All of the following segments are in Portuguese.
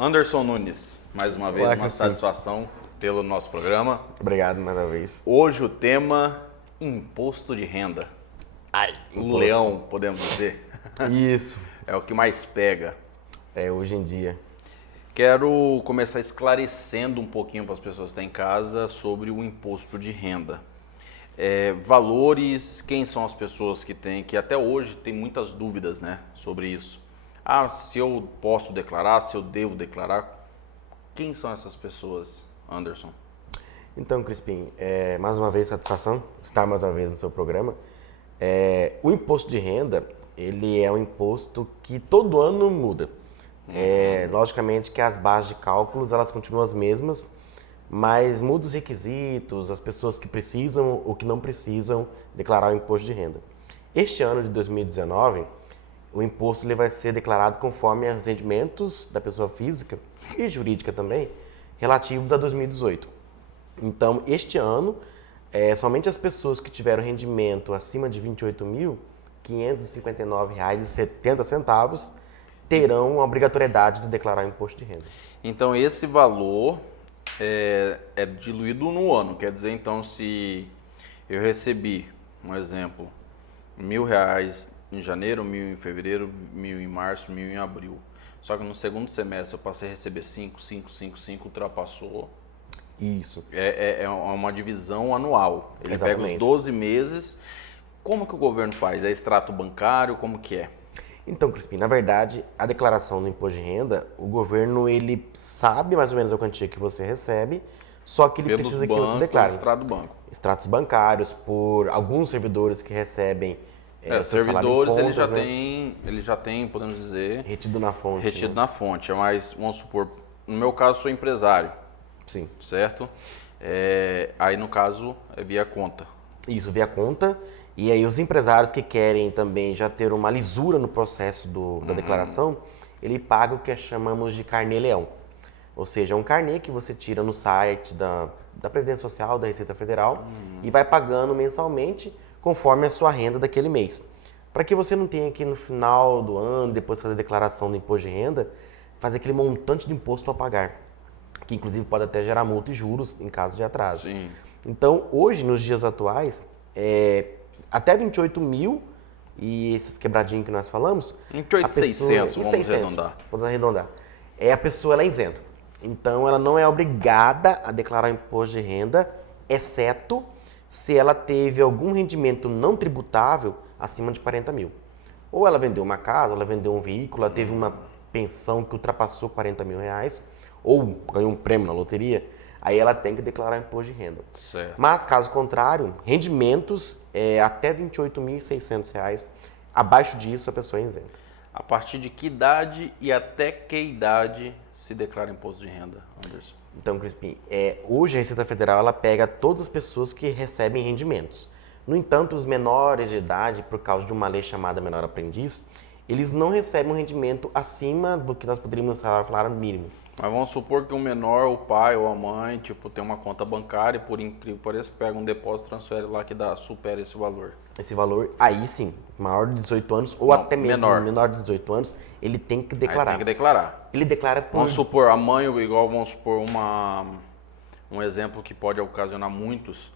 Anderson Nunes, mais uma vez, uma satisfação pelo nosso programa. Obrigado mais uma vez. Hoje o tema imposto de renda. O leão, podemos dizer. Isso. É o que mais pega. Hoje em dia. Quero começar esclarecendo um pouquinho para as pessoas que estão em casa sobre o imposto de renda. Valores, quem são as pessoas que até hoje tem muitas dúvidas, né, sobre isso. Se eu posso declarar, se eu devo declarar. Quem são essas pessoas, Anderson? Então, Crispim, mais uma vez, satisfação estar mais uma vez no seu programa. O imposto de renda, ele é um imposto que todo ano muda. Logicamente que as bases de cálculos, elas continuam as mesmas, mas muda os requisitos, as pessoas que precisam ou que não precisam declarar o imposto de renda. Este ano de 2019, o imposto ele vai ser declarado conforme os rendimentos da pessoa física e jurídica também, relativos a 2018. Então, este ano, somente as pessoas que tiveram rendimento acima de R$ 28.559,70 terão a obrigatoriedade de declarar o imposto de renda. Então, esse valor é diluído no ano. Quer dizer, então, se eu recebi, um exemplo, R$ 1.000 em janeiro, 1.000 em fevereiro, 1.000 em março, 1.000 em abril. Só que no segundo semestre eu passei a receber 5, ultrapassou. Isso. É uma divisão anual. Ele Exatamente. pega os 12 meses. Como que o governo faz? É extrato bancário? Como que é? Então, Crispim, na verdade, a declaração do imposto de renda, o governo ele sabe mais ou menos a quantia que você recebe, só que ele precisa que você declare. Extrato do banco. Extratos bancários, por alguns servidores que recebem servidores, contas, ele já tem, podemos dizer... Retido na fonte. Retido na fonte. Mas, vamos supor, no meu caso, sou empresário. Sim. Certo? Aí, no caso, é via conta. Isso, via conta. E aí, os empresários que querem também já ter uma lisura no processo da declaração, ele paga o que chamamos de carnê-leão. Ou seja, é um carnê que você tira no site da Previdência Social, da Receita Federal, e vai pagando mensalmente conforme a sua renda daquele mês. Para que você não tenha que no final do ano, depois de fazer a declaração do imposto de renda, fazer aquele montante de imposto a pagar, que inclusive pode até gerar multa e juros em caso de atraso. Sim. Então, hoje, nos dias atuais, até 28 mil e esses quebradinhos que nós falamos... 28.600, vamos arredondar. Vamos arredondar. A pessoa ela é isenta. Então, ela não é obrigada a declarar imposto de renda, exceto se ela teve algum rendimento não tributável acima de 40 mil. Ou ela vendeu uma casa, ela vendeu um veículo, ela teve uma pensão que ultrapassou 40 mil reais, ou ganhou um prêmio na loteria, aí ela tem que declarar imposto de renda. Certo. Mas, caso contrário, rendimentos até R$ 28.600, abaixo disso a pessoa é isenta. A partir de que idade e até que idade se declara imposto de renda, Anderson? Então, Crispim, hoje a Receita Federal ela pega todas as pessoas que recebem rendimentos. No entanto, os menores de idade, por causa de uma lei chamada Menor Aprendiz, eles não recebem um rendimento acima do que nós poderíamos falar mínimo. Mas vamos supor que um menor, o pai ou a mãe, tem uma conta bancária e, por incrível que pareça, pega um depósito, transfere lá que supera esse valor. Esse valor, aí sim, maior de 18 anos ou até mesmo menor de 18 anos, ele tem que declarar. Aí tem que declarar. Ele declara por... Vamos supor, a mãe, vamos supor um exemplo que pode ocasionar muitos,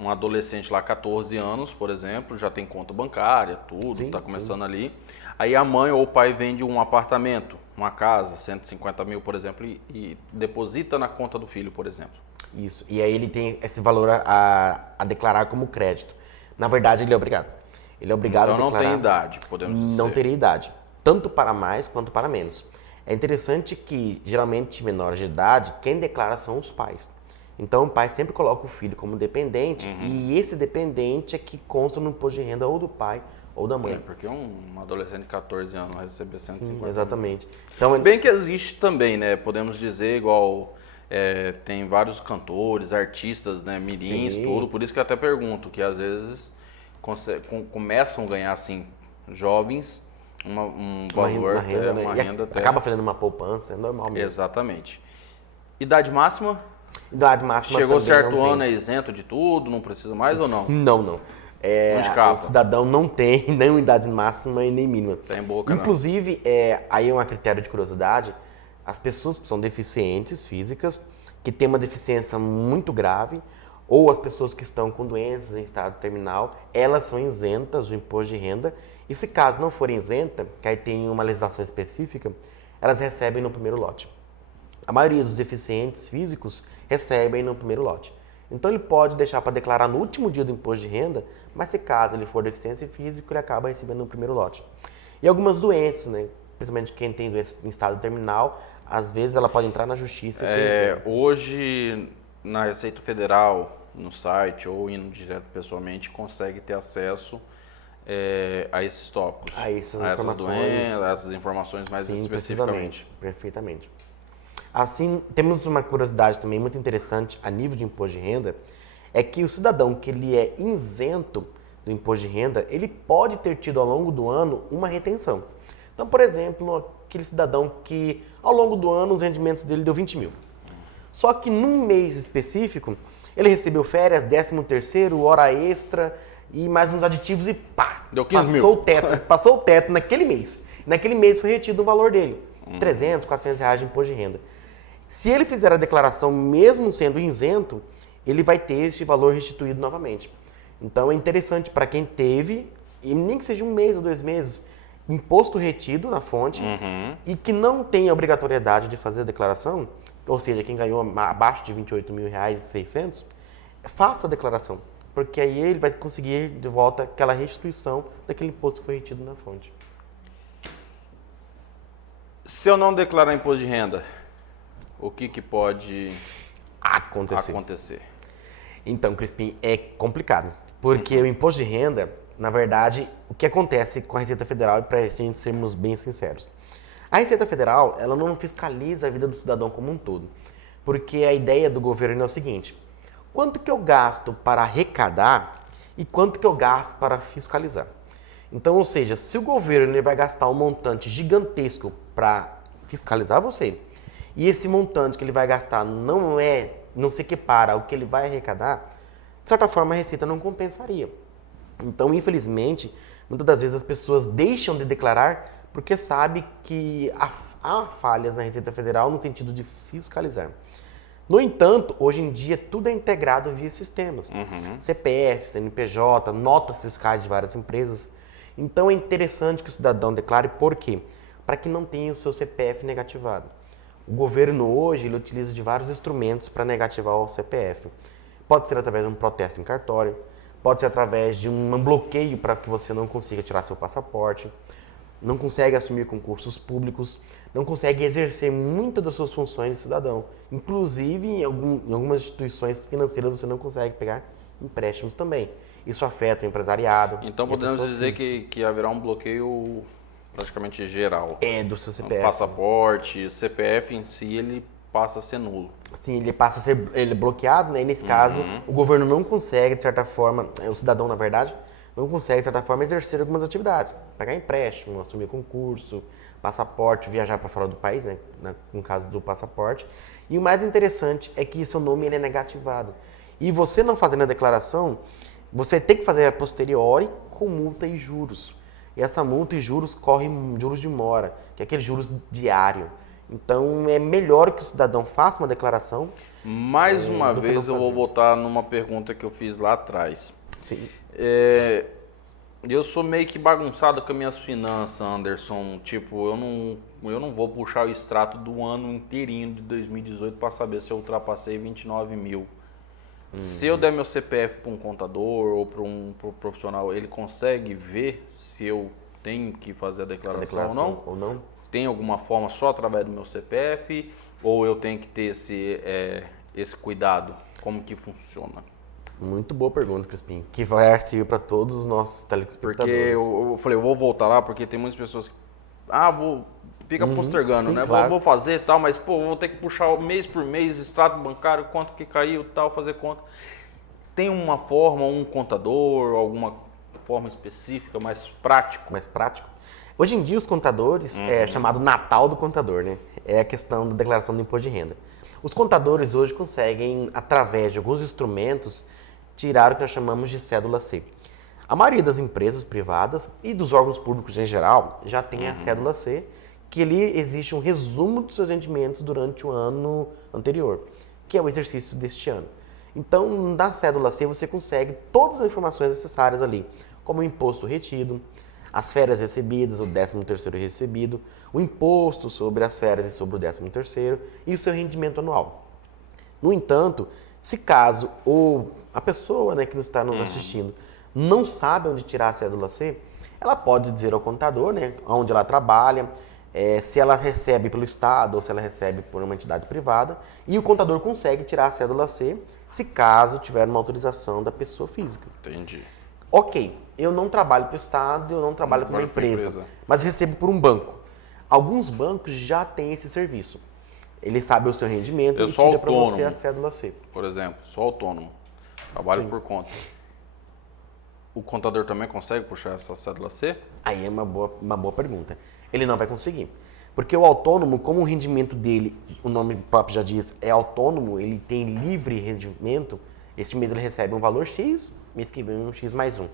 um adolescente lá, 14 anos, por exemplo, já tem conta bancária, tudo, está começando ali. Aí a mãe ou o pai vende um apartamento, uma casa, 150 mil, por exemplo, e deposita na conta do filho, por exemplo. Isso, e aí ele tem esse valor a declarar como crédito. Na verdade, ele é obrigado. Ele é obrigado a declarar. Então não tem idade, podemos dizer. Não teria idade, tanto para mais quanto para menos. É interessante que, geralmente, menores de idade, quem declara são os pais. Então, o pai sempre coloca o filho como dependente e esse dependente é que consta no imposto de renda ou do pai ou da mãe. Porque um adolescente de 14 anos vai receber 150 Sim, exatamente. Então, bem que existe também, né? Podemos dizer, igual tem vários cantores, artistas, né? Mirins, tudo. Por isso que eu até pergunto, que às vezes começam a ganhar, assim, jovens, um valor, uma renda, né? uma renda até... Acaba fazendo uma poupança, é normal mesmo. Exatamente. Idade máxima? Idade máxima Chegou também certo não ano, tem. é isento de tudo, não precisa mais ou não? Não. Não escapa. O cidadão não tem nem idade máxima e nem mínima. Tem boca, Inclusive, aí é um critério de curiosidade, as pessoas que são deficientes físicas, que têm uma deficiência muito grave, ou as pessoas que estão com doenças em estado terminal, elas são isentas do imposto de renda. E se caso não forem isentas, que aí tem uma legislação específica, elas recebem no primeiro lote. A maioria dos deficientes físicos recebem no primeiro lote. Então ele pode deixar para declarar no último dia do imposto de renda, mas se caso ele for deficiente físico, ele acaba recebendo no primeiro lote. E algumas doenças, né? Principalmente quem tem doença em estado terminal, às vezes ela pode entrar na justiça e ser isenta. Hoje, na Receita Federal, no site ou indo direto pessoalmente, consegue ter acesso a esses tópicos. A essas a informações. essas informações mais Sim, especificamente. Perfeitamente. Assim, temos uma curiosidade também muito interessante a nível de imposto de renda, é que o cidadão que ele é isento do imposto de renda, ele pode ter tido ao longo do ano uma retenção. Então, por exemplo, aquele cidadão que ao longo do ano os rendimentos dele deu 20 mil. Só que num mês específico, ele recebeu férias, 13º, hora extra e mais uns aditivos e pá! Deu 15 passou mil. o teto, passou o teto naquele mês. Naquele mês foi retido o valor dele, 300, 400 reais de imposto de renda. Se ele fizer a declaração mesmo sendo isento, ele vai ter esse valor restituído novamente. Então é interessante para quem teve, e nem que seja um mês ou 2 meses, imposto retido na fonte e que não tem a obrigatoriedade de fazer a declaração, ou seja, quem ganhou abaixo de R$28.600, faça a declaração, porque aí ele vai conseguir de volta aquela restituição daquele imposto que foi retido na fonte. Se eu não declarar imposto de renda, o que pode acontecer? Então, Crispim, é complicado, porque o imposto de renda, na verdade, o que acontece com a Receita Federal, e para a gente sermos bem sinceros, a Receita Federal, ela não fiscaliza a vida do cidadão como um todo, porque a ideia do governo é o seguinte: quanto que eu gasto para arrecadar e quanto que eu gasto para fiscalizar? Então, ou seja, se o governo ele vai gastar um montante gigantesco para fiscalizar você, e esse montante que ele vai gastar não se equipara ao que ele vai arrecadar, de certa forma a Receita não compensaria. Então, infelizmente, muitas das vezes as pessoas deixam de declarar porque sabe que há falhas na Receita Federal no sentido de fiscalizar. No entanto, hoje em dia tudo é integrado via sistemas. CPF, CNPJ, notas fiscais de várias empresas. Então é interessante que o cidadão declare. Por quê? Para que não tenha o seu CPF negativado. O governo hoje ele utiliza de vários instrumentos para negativar o CPF. Pode ser através de um protesto em cartório, pode ser através de um bloqueio para que você não consiga tirar seu passaporte, não consegue assumir concursos públicos, não consegue exercer muitas das suas funções de cidadão. Inclusive, em algumas instituições financeiras você não consegue pegar empréstimos também. Isso afeta o empresariado. Então podemos dizer que haverá um bloqueio praticamente geral. Do seu CPF. O passaporte, o CPF em si, ele passa a ser nulo. Sim, ele passa a ser bloqueado, né? E nesse caso, o governo não consegue, de certa forma, o cidadão, na verdade, não consegue, de certa forma, exercer algumas atividades. Pagar empréstimo, assumir concurso, passaporte, viajar para fora do país, né? No caso do passaporte. E o mais interessante é que seu nome ele é negativado. E você não fazendo a declaração, você tem que fazer a posteriori com multa e juros. E essa multa e juros correm juros de mora, que é aquele juros diário. Então, é melhor que o cidadão faça uma declaração. Mais uma vez, eu vou voltar numa pergunta que eu fiz lá atrás. Sim. Eu sou meio que bagunçado com as minhas finanças, Anderson. Tipo, eu não vou puxar o extrato do ano inteirinho de 2018 para saber se eu ultrapassei 29 mil. Se eu der meu CPF para um contador ou para um profissional, ele consegue ver se eu tenho que fazer a declaração ou não? Tem alguma forma só através do meu CPF? Ou eu tenho que ter esse cuidado? Como que funciona? Muito boa pergunta, Crispim, que vai servir para todos os nossos telespectadores. Porque eu falei, eu vou voltar lá, porque tem muitas pessoas que... fica postergando, sim, né? Claro. Vou fazer e tal, mas vou ter que puxar mês por mês, extrato bancário, quanto que caiu tal, fazer conta. Tem uma forma, um contador, alguma forma específica, mais prático? Mais prático. Hoje em dia, os contadores, é chamado Natal do contador, né? É a questão da declaração do imposto de renda. Os contadores hoje conseguem, através de alguns instrumentos, tirar o que nós chamamos de cédula C. A maioria das empresas privadas e dos órgãos públicos em geral já tem a cédula C, que ali existe um resumo dos seus rendimentos durante o ano anterior, que é o exercício deste ano. Então, na cédula C, você consegue todas as informações necessárias ali, como o imposto retido, as férias recebidas, o 13º recebido, o imposto sobre as férias e sobre o 13º e o seu rendimento anual. No entanto, se caso a pessoa, né, que está nos assistindo não sabe onde tirar a cédula C, ela pode dizer ao contador, né, onde ela trabalha, se ela recebe pelo Estado ou se ela recebe por uma entidade privada, e o contador consegue tirar a cédula C, se caso tiver uma autorização da pessoa física. Entendi. Ok, eu não trabalho para o Estado, eu não trabalho para uma empresa, mas recebo por um banco. Alguns bancos já têm esse serviço. Ele sabe o seu rendimento e tira para você a cédula C. Por exemplo, sou autônomo, trabalho por conta. O contador também consegue puxar essa cédula C? Aí é uma boa pergunta. Ele não vai conseguir. Porque o autônomo, como o rendimento dele, o nome próprio já diz, é autônomo, ele tem livre rendimento, este mês ele recebe um valor X, mês que vem um X mais um.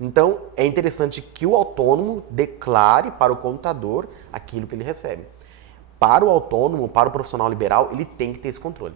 Então, é interessante que o autônomo declare para o contador aquilo que ele recebe. Para o autônomo, para o profissional liberal, ele tem que ter esse controle.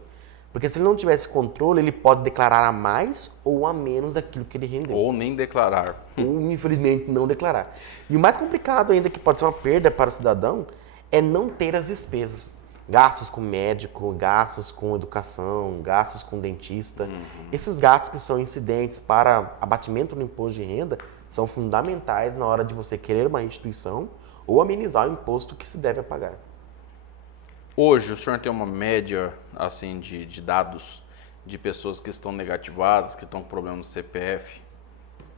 Porque se ele não tiver esse controle, ele pode declarar a mais ou a menos daquilo que ele rendeu. Ou nem declarar. Ou, infelizmente, não declarar. E o mais complicado ainda, que pode ser uma perda para o cidadão, é não ter as despesas. Gastos com médico, gastos com educação, gastos com dentista. Esses gastos que são incidentes para abatimento no imposto de renda são fundamentais na hora de você querer uma restituição ou amenizar o imposto que se deve pagar. Hoje, o senhor tem uma média assim de dados de pessoas que estão negativadas, que estão com problema no CPF,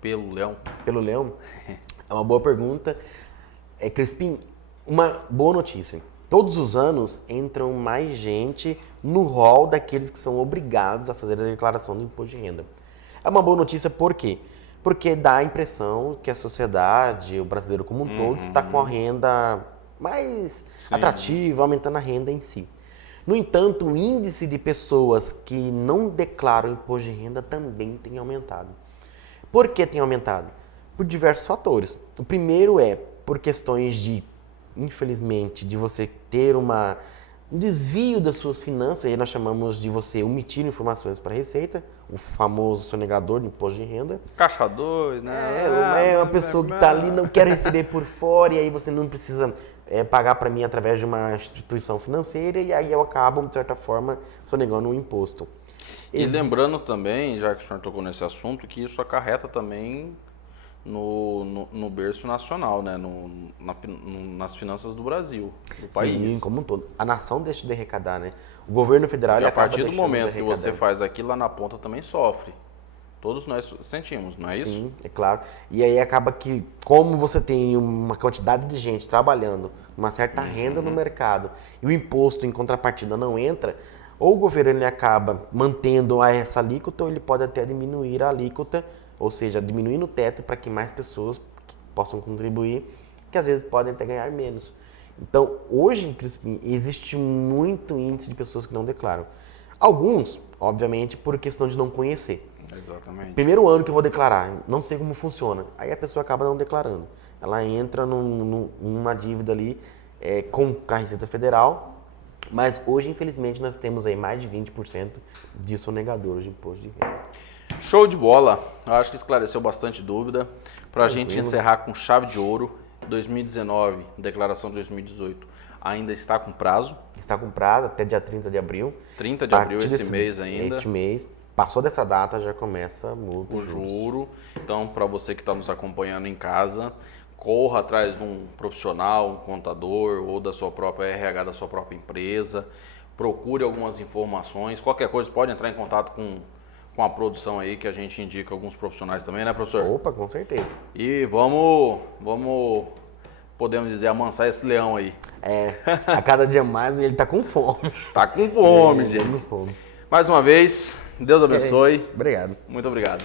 pelo leão? Pelo leão? É uma boa pergunta. Crispim, uma boa notícia. Todos os anos entram mais gente no rol daqueles que são obrigados a fazer a declaração do imposto de renda. É uma boa notícia por quê? Porque dá a impressão que a sociedade, o brasileiro como um todo, está com a renda mais atrativa, aumentando a renda em si. No entanto, o índice de pessoas que não declaram imposto de renda também tem aumentado. Por que tem aumentado? Por diversos fatores. O primeiro é por questões de, infelizmente, de você ter um desvio das suas finanças, aí nós chamamos de você omitir informações para a Receita, o famoso sonegador de imposto de renda. Caixa 2, né? É uma pessoa que está ali, não quer receber por fora, e aí você não precisa pagar para mim através de uma instituição financeira, e aí eu acabo, de certa forma, sonegando um imposto. E lembrando também, já que o senhor tocou nesse assunto, que isso acarreta também no berço nacional, né? Nas finanças do Brasil, do país. Sim, como um todo. A nação deixa de arrecadar, né? O governo federal E a partir do momento que você faz aquilo, lá na ponta também sofre. Todos nós sentimos, não é isso? Sim, é claro. E aí acaba que, como você tem uma quantidade de gente trabalhando, uma certa renda no mercado, e o imposto em contrapartida não entra, ou o governo ele acaba mantendo essa alíquota, ou ele pode até diminuir a alíquota, ou seja, diminuindo o teto para que mais pessoas possam contribuir, que às vezes podem até ganhar menos. Então, hoje, Crispim, existe muito índice de pessoas que não declaram. Alguns, obviamente, por questão de não conhecer. Exatamente. Primeiro ano que eu vou declarar, não sei como funciona. Aí a pessoa acaba não declarando. Ela entra numa dívida ali com a Receita Federal, mas hoje, infelizmente, nós temos aí mais de 20% de sonegadores de imposto de renda. Show de bola! Eu acho que esclareceu bastante dúvida. Para a gente encerrar com chave de ouro, 2019, declaração de 2018, ainda está com prazo? Está com prazo até dia 30 de abril. 30 de abril, esse mês ainda. Este mês. Passou dessa data, já começa a multa. O juro. Então, para você que está nos acompanhando em casa, corra atrás de um profissional, um contador ou da sua própria RH, da sua própria empresa. Procure algumas informações. Qualquer coisa, pode entrar em contato com a produção aí, que a gente indica alguns profissionais também, né, professor? Opa, com certeza. E podemos dizer, amansar esse leão aí. A cada dia mais ele tá com fome. Tá com fome, gente. Com fome. Mais uma vez, Deus abençoe. Obrigado. Muito obrigado.